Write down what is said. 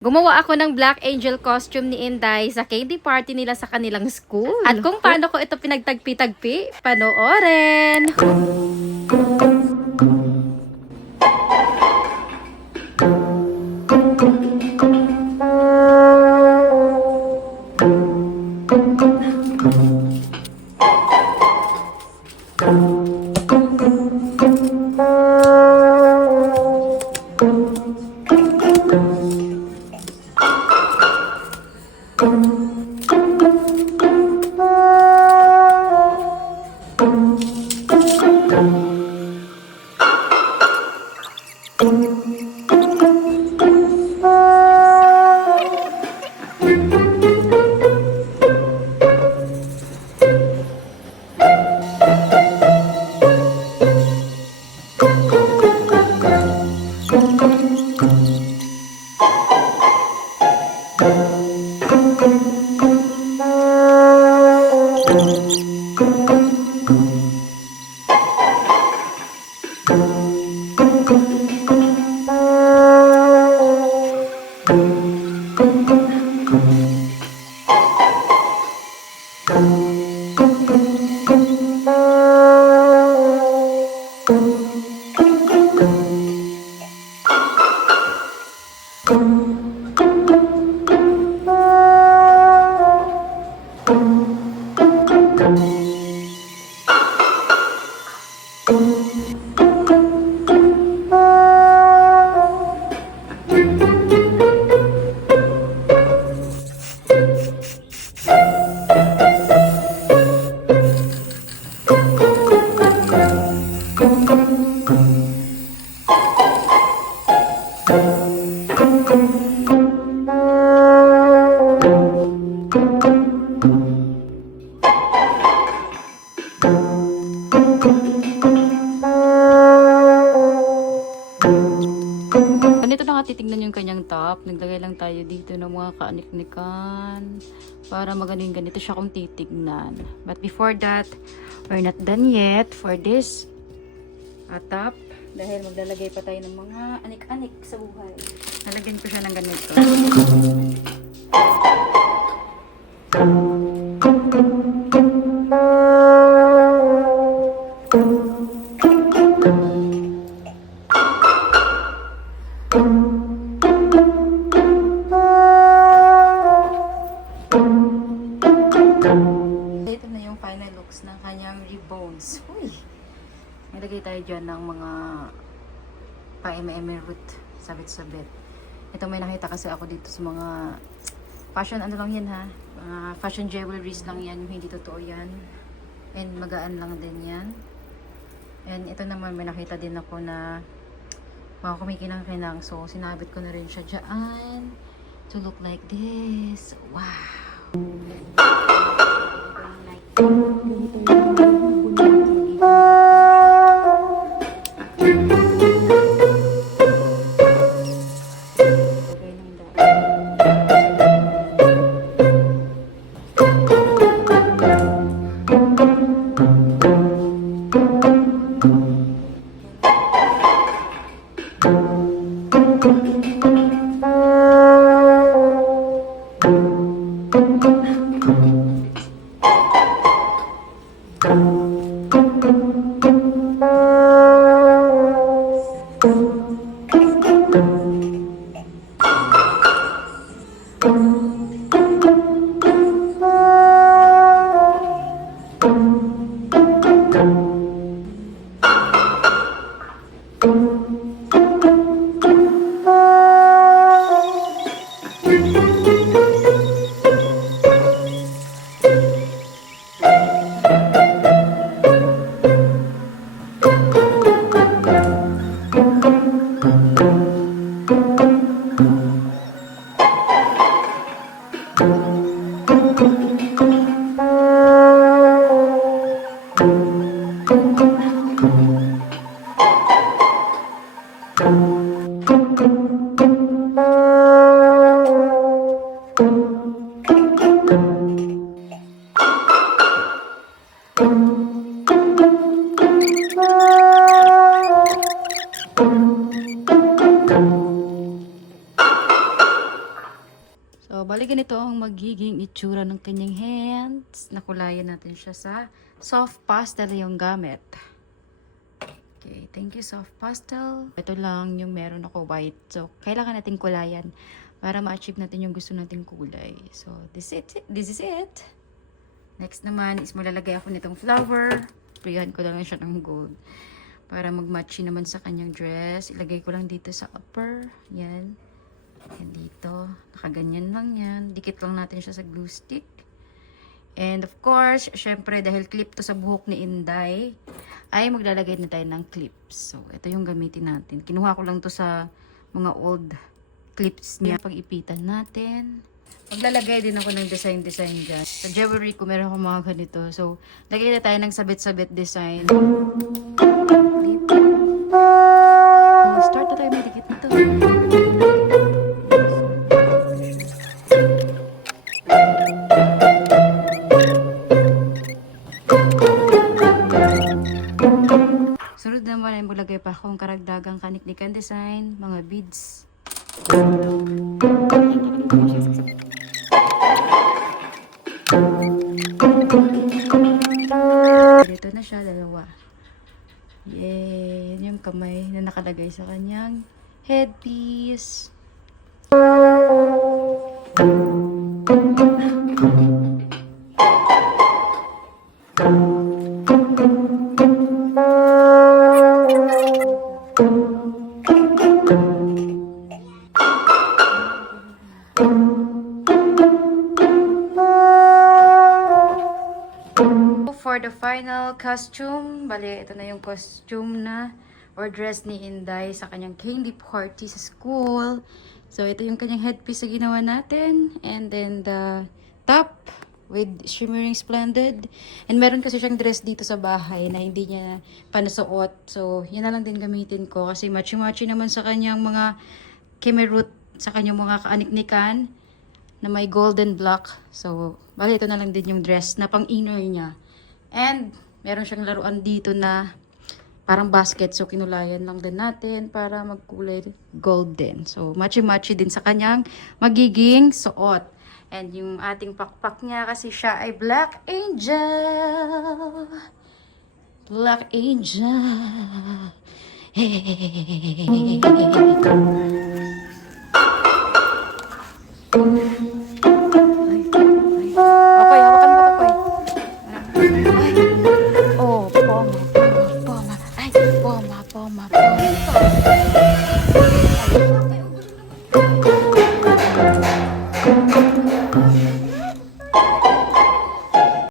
Gumawa ako ng Black Angel costume ni Inday sa candy party nila sa kanilang school. At kung paano ko ito pinagtagpi-tagpi, panoorin! Ganito nakatitignan yung kanyang top. Naglagay lang tayo dito ng mga kaanik-nikan para magaling ganito siya kung titignan. But before that, we're not done yet for this top. Dahil maglalagay pa tayo ng mga anik-anik sa buhay. Nalagyan ko siya ng ganito. Ito na yung final looks ng kanyang ribbons. Uy! Nilagay tayo dyan ng mga pa-eme-eme root sabit-sabit. Ito may nakita kasi ako dito sa mga fashion, ano lang yan ha? Fashion jewelries lang yan, hindi totoo yan. And magaan lang din yan. And ito naman may nakita din ako na mga kumikinang-kinang. So sinabit ko na rin siya dyan to look like this. Wow! So, bali ganito ang magiging itsura ng kanyang hands. Nakulayan natin siya sa soft pastel yung gamit. Okay, thank you soft pastel. Ito lang yung meron ako white. So, kailangan natin kulayan para ma-achieve natin yung gusto nating kulay. So, this is it. Next naman is malalagay ako nitong flower. Sprayan ko lang siya ng gold. Para mag-match naman sa kanyang dress. Ilagay ko lang dito sa upper. Yan. Yan dito. Nakaganyan lang yan. Dikit lang natin siya sa glue stick. And of course, syempre dahil clip to sa buhok ni Inday, ay maglalagay na tayo ng clips. So, ito yung gamitin natin. Kinuha ko lang to sa mga old clips niya. Pag-ipitan natin. Maglalagay din ako ng design dyan. Sa jewelry ko, meron akong mga ganito. So, lagay na tayo ng sabit-sabit design. Start na tayo may dikit nito. Sunod naman ay maglagay pa akong karagdagang kaniknikan design, mga beads. Dito na siya, dalawa. Yay! Yan yung kamay na nakalagay sa kanyang headpiece. For the final costume, bali, ito na yung costume na or dress ni Inday sa kanyang candy party sa school. So, ito yung kanyang headpiece na ginawa natin. And then the top with shimmering splendid. And meron kasi siyang dress dito sa bahay na hindi niya panasuot. So, yun na lang din gamitin ko kasi matchy-matchy naman sa kanyang mga kemerut, sa kanyang mga kaaniknikan na may golden block. So, bali, ito na lang din yung dress na pang-inner niya. And, meron siyang laruan dito na parang basket. So, kinulayan lang din natin para magkulay golden. So, matchy-matchy din sa kanyang magiging suot. And yung ating pakpak niya kasi siya ay Black Angel. Black Angel. Hey. Okay, hawakan mo ito, oh, poma. Ay, poma.